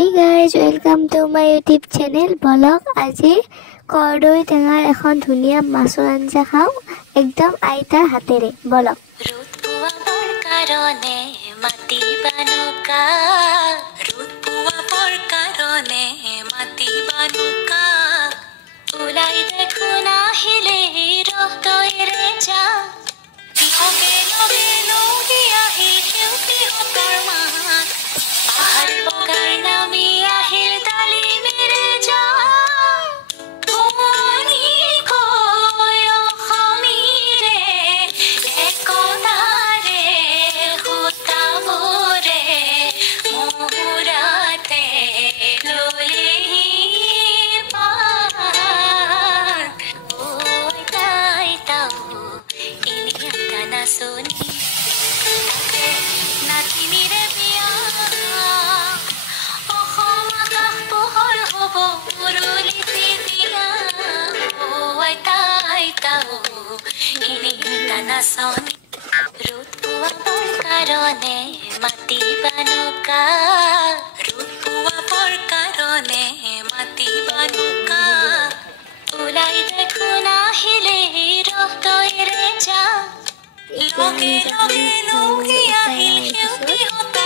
Hey guys, welcome to my YouTube channel. বলক আজি কৰদৈ টেঙাৰ এখন ধুনীয়া মাছৰ আঞ্জা খাওঁ একদম আইতাৰ হাতেৰে বলক রোদ পোয়াবার কারণে মাটি বানুকা রোদ পোয়াবার কারণে মাটি বানুকা ওলাই দেখুন আহিলে রক্তরে যা লগে লগে নদী আহি সেউতি হতার মাছ পাহাড় বগার নামি আহিল দালি মেরে যা রোদ পোয়াবার কারণে মাটি বানুকা রোদ পোয়াবার কারণে মাটি বানুকা ওলাই দেখুন আহিলে রক্তরে যা লগে লগে নৌকি আহিল সেউতি হতা